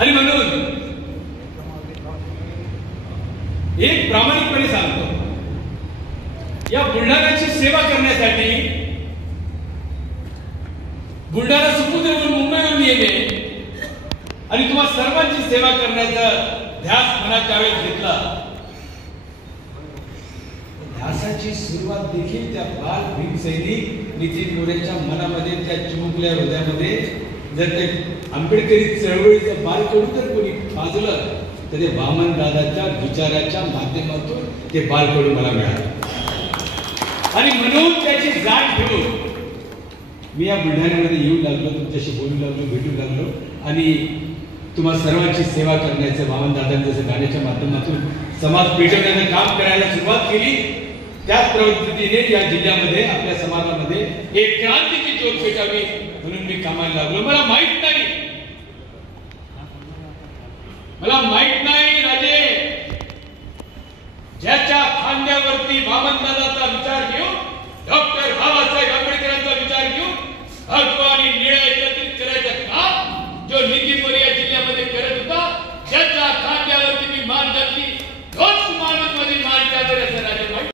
आणि म्हणून एक प्रामाणिकपणे सांगतो, या बुलढाण्याची सेवा करण्यासाठी बुलढाणा सुपुत्रवरून मुंबईवरून येणे आणि तुम्हा सर्वांची सेवा करण्याचा ध्यास मनात त्यावेळेस घेतला. ध्यासाची सुरुवात देखील त्या बाल भीम सैनिक नितीन मोरेच्या मनामध्ये, त्या चिमुकल्या हृदयामध्ये जर ते आंबेडकरी चळवळीचं बालकडू जर कोणी पाजलं तर ते वामन दादाच्या विचाराच्या माध्यमातून ते बालकडू मला मिळालं. आणि म्हणून त्याची जाण घेऊन मी या बुलढाण्यामध्ये येऊ लागलो, तुमच्याशी बोलू लागलो, भेटू लागलो आणि तुम्हा सर्वांची सेवा करण्याचं वामन दादांनी जसं गाण्याच्या माध्यमातून समाज पेटवण्याचं काम करायला सुरुवात केली, त्याच प्रवृत्तीने या जिल्ह्यामध्ये आपल्या समाजामध्ये एक क्रांतीची ज्योत पेटावी म्हणून मी कामाला लागलो. मला माहित नाही राजे, ज्याच्या खांद्यावरती वामन दादाचा विचार घेऊन डॉक्टर बाबासाहेब